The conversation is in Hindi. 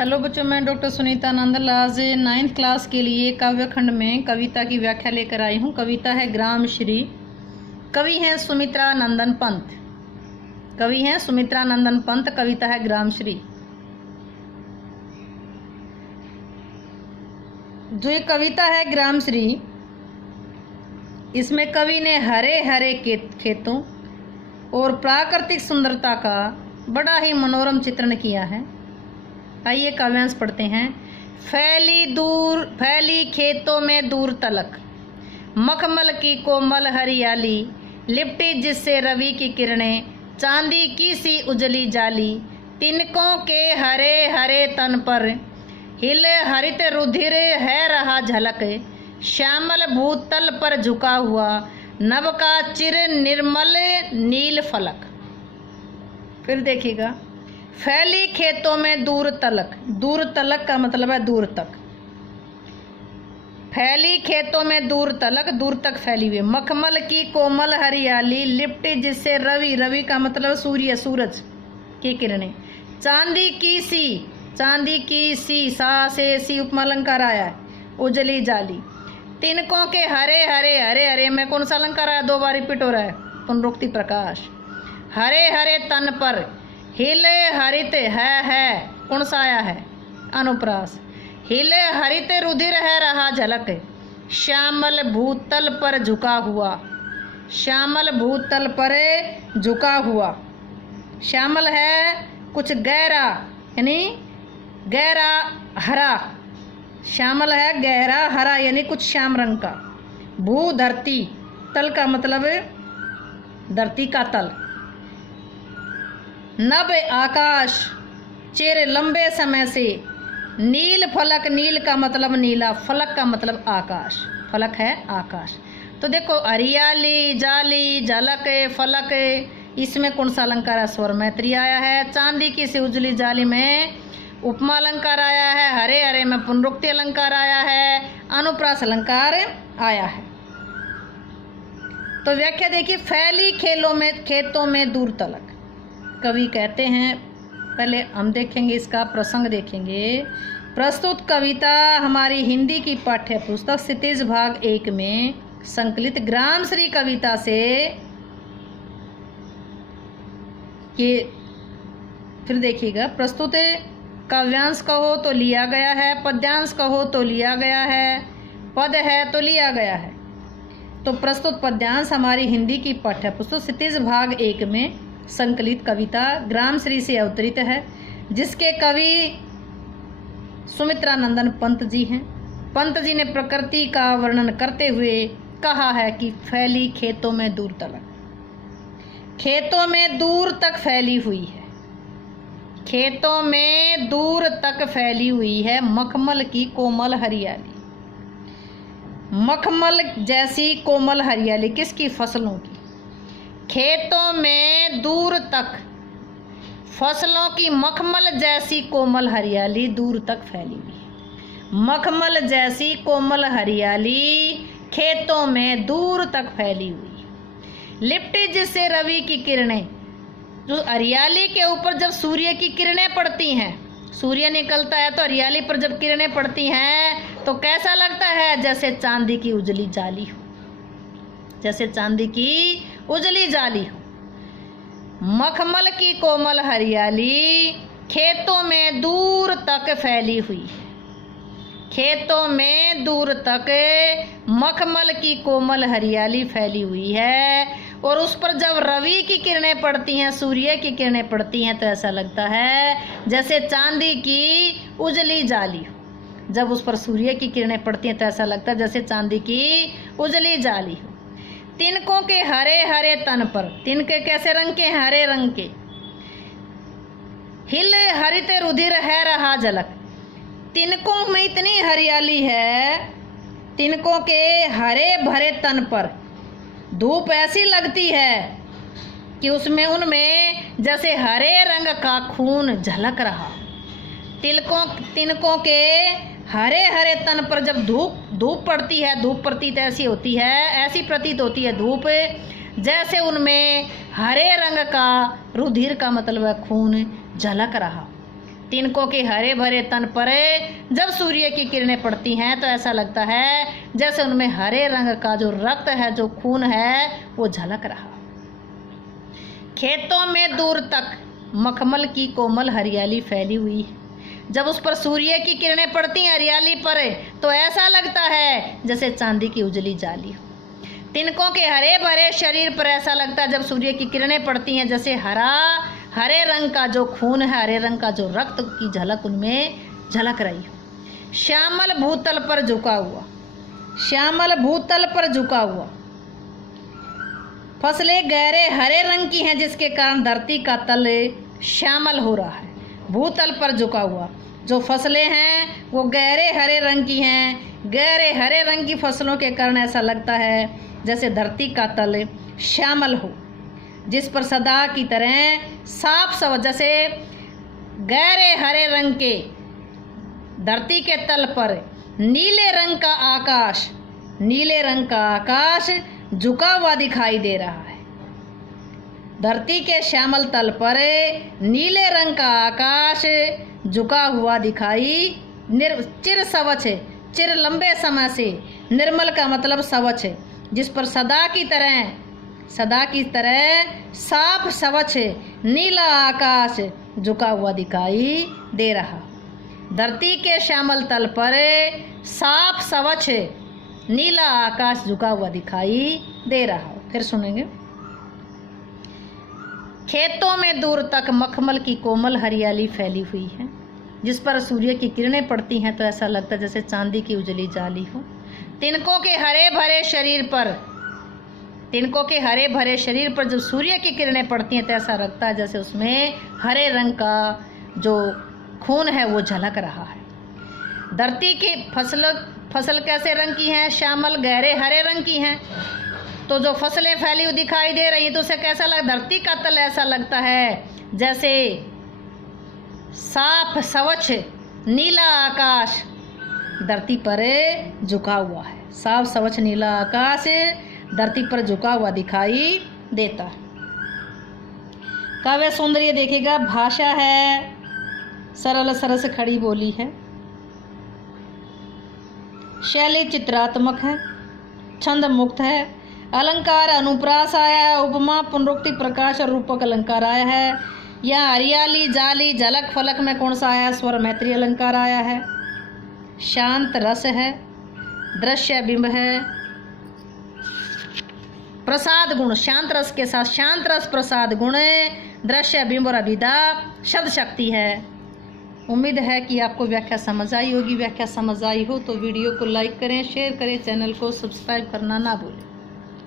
हेलो बच्चों, मैं डॉक्टर सुनीता नंदल आज 9th क्लास के लिए काव्य खंड में कविता की व्याख्या लेकर आई हूँ। कविता है ग्राम श्री। कवि हैं सुमित्रा नंदन पंत। कवि हैं सुमित्रा नंदन पंत। कविता है ग्राम श्री। जो ये कविता है ग्राम श्री, इसमें कवि ने हरे हरे खेतों और प्राकृतिक सुंदरता का बड़ा ही मनोरम चित्रण किया है। आइए काव्यांश पढ़ते हैं। फैली खेतों में दूर तलक, मखमल की कोमल हरियाली, लिपटी जिससे रवि की किरणें, चांदी की सी उजली जाली, तिनकों के हरे हरे तन पर हिले हरित रुधिर है रहा झलक, श्यामल भूतल पर झुका हुआ नभ का चिर निर्मल नील फलक। फिर देखिएगा, फैली खेतों में दूर तलक। दूर तलक का मतलब है दूर तक। फैली खेतों में दूर तलक, दूर तक फैली हुई। मखमल की कोमल हरियाली, लिपटी जिससे रवि, रवि का मतलब सूर्य, सूरज की किरणें, चांदी की सी सा से सी उपमा अलंकार आया है, उजली जाली, तिनकों के हरे हरे, हरे हरे में कौन सा अलंकार आया, दो बार रिपीट हो रहा है, पुनरुक्ति प्रकाश। हरे हरे तन पर हिले हरित है कौन सा आया है, अनुप्रास। हिले हरित रुधिर है रहा झलक, श्यामल भूतल पर झुका हुआ, श्यामल भूतल पर झुका हुआ। श्यामल है कुछ गहरा, यानी गहरा हरा। श्यामल है गहरा हरा, यानी कुछ श्याम रंग का। भू धरती, तल का मतलब धरती का तल। नभ आकाश, चिर लंबे समय से। नील फलक, नील का मतलब नीला, फलक का मतलब आकाश, फलक है आकाश। तो देखो, हरियाली, जाली, झलक, फलक, इसमें कौन सा अलंकार है, स्वर मैत्री आया है। चांदी की सी उजली जाली में उपमा अलंकार आया है। हरे हरे में पुनरुक्ति अलंकार आया है। अनुप्रास अलंकार आया है। तो व्याख्या देखिए, फैली खेतों में दूर तलक। कवि कहते हैं, पहले हम देखेंगे इसका प्रसंग देखेंगे। प्रस्तुत कविता हमारी हिंदी की पाठ्य पुस्तक क्षितिज भाग 1 में संकलित ग्राम श्री कविता से ये। फिर देखिएगा, प्रस्तुत काव्यांश कहो तो लिया गया है, पद्यांश कहो तो लिया गया है, पद है तो लिया गया है। तो प्रस्तुत पद्यांश हमारी हिंदी की पाठ्य पुस्तक क्षितिज भाग 1 में संकलित कविता ग्राम श्री से अवतरित है, जिसके कवि सुमित्रा नंदन पंत जी हैं। पंत जी ने प्रकृति का वर्णन करते हुए कहा है कि फैली खेतों में दूर तलक, खेतों में दूर तक फैली हुई है, खेतों में दूर तक फैली हुई है मखमल की कोमल हरियाली। मखमल जैसी कोमल हरियाली किसकी, फसलों की। खेतों में दूर तक फसलों की मखमल जैसी कोमल हरियाली दूर तक फैली हुई है। मखमल जैसी कोमल हरियाली खेतों में दूर तक फैली हुई है। लिपटी जिससे रवि की किरणें, जो हरियाली के ऊपर जब सूर्य की किरणें पड़ती हैं, सूर्य निकलता है तो हरियाली पर जब किरणें पड़ती हैं तो कैसा लगता है, जैसे चांदी की उजली जाली हो, जैसे चांदी की उजली जाली हो। मखमल की कोमल हरियाली खेतों में दूर तक फैली हुई है। खेतों में दूर तक मखमल की कोमल हरियाली फैली हुई है, और उस पर जब रवि की किरणें पड़ती हैं, सूर्य की किरणें पड़ती हैं, तो ऐसा लगता है जैसे चांदी की उजली जाली हो। जब उस पर सूर्य की किरणें पड़ती हैं तो ऐसा लगता है जैसे चांदी की उजली जाली हो। तिनकों के हरे हरे तन पर, तिनके कैसे रंग के, हरे रंग के। हिले हरित रुधिर है रहा झलक, तिनकों में इतनी हरियाली है, तिनकों के हरे भरे तन पर धूप ऐसी लगती है कि उनमें जैसे हरे रंग का खून झलक रहा। तिनकों के हरे हरे तन पर जब धूप पड़ती है, धूप प्रतीत ऐसी होती है, ऐसी प्रतीत होती है धूप, जैसे उनमें हरे रंग का, रुधिर का मतलब है खून, झलक रहा। तिनकों के हरे भरे तन पर जब सूर्य की किरणें पड़ती हैं तो ऐसा लगता है जैसे उनमें हरे रंग का जो रक्त है, जो खून है, वो झलक रहा। खेतों में दूर तक मखमल की कोमल हरियाली फैली हुई है। जब उस पर सूर्य की किरणें पड़ती हैं हरियाली पर तो ऐसा लगता है जैसे चांदी की उजली जाली हो। तिनकों के हरे भरे शरीर पर ऐसा लगता है जब सूर्य की किरणें पड़ती हैं जैसे हरे रंग का जो खून है, हरे रंग का जो रक्त की झलक उनमें झलक रही हो। श्यामल भूतल पर झुका हुआ, श्यामल भूतल पर झुका हुआ। फसलें गहरे हरे रंग की हैं जिसके कारण धरती का तल श्यामल हो रहा है। भूतल पर झुका हुआ, जो फसलें हैं वो गहरे हरे रंग की हैं। गहरे हरे रंग की फसलों के कारण ऐसा लगता है जैसे धरती का तल श्यामल हो, जिस पर सदा की तरह साफ सवच, जैसे गहरे हरे रंग के धरती के तल पर नीले रंग का आकाश, नीले रंग का आकाश झुका हुआ दिखाई दे रहा है। धरती के श्यामल तल पर नीले रंग का आकाश झुका हुआ दिखाई, चिर सवच, चिर लंबे समय से, निर्मल का मतलब सवच, जिस पर सदा की तरह साफ सवच नीला आकाश झुका हुआ दिखाई दे रहा। धरती के श्यामल तल पर साफ सवच नीला आकाश झुका हुआ दिखाई दे रहा। फिर सुनेंगे। खेतों में दूर तक मखमल की कोमल हरियाली फैली हुई है, जिस पर सूर्य की किरणें पड़ती हैं तो ऐसा लगता है जैसे चांदी की उजली जाली हो। तिनकों के हरे भरे शरीर पर जब सूर्य की किरणें पड़ती हैं तो ऐसा लगता है जैसे उसमें हरे रंग का जो खून है वो झलक रहा है। धरती की फसल कैसे रंग की हैं? श्यामल गहरे हरे रंग की हैं। तो जो फसलें फैली हुई दिखाई दे रही हैं तो उसे कैसा लगता? धरती का तल ऐसा लगता है जैसे साफ स्वच्छ नीला आकाश धरती पर झुका हुआ है। साफ स्वच्छ नीला आकाश धरती पर झुका हुआ दिखाई देता है। काव्य सौंदर्य देखिएगा, भाषा है सरल सरस खड़ी बोली है, शैली चित्रात्मक है, छंद मुक्त है, अलंकार अनुप्रास आया है, उपमा पुनरुक्ति प्रकाश और रूपक अलंकार आया है। यहाँ हरियाली जाली झलक फलक में कौन सा आया? स्वर मैत्री अलंकार आया है। शांत रस है, दृश्य बिंब है, प्रसाद गुण, शांत रस के साथ शांत रस प्रसाद गुण, दृश्य बिंब और अभिधा शब्द शक्ति है। उम्मीद है कि आपको व्याख्या समझ आई होगी। व्याख्या समझ आई हो तो वीडियो को लाइक करें, शेयर करें, चैनल को सब्सक्राइब करना ना भूलें।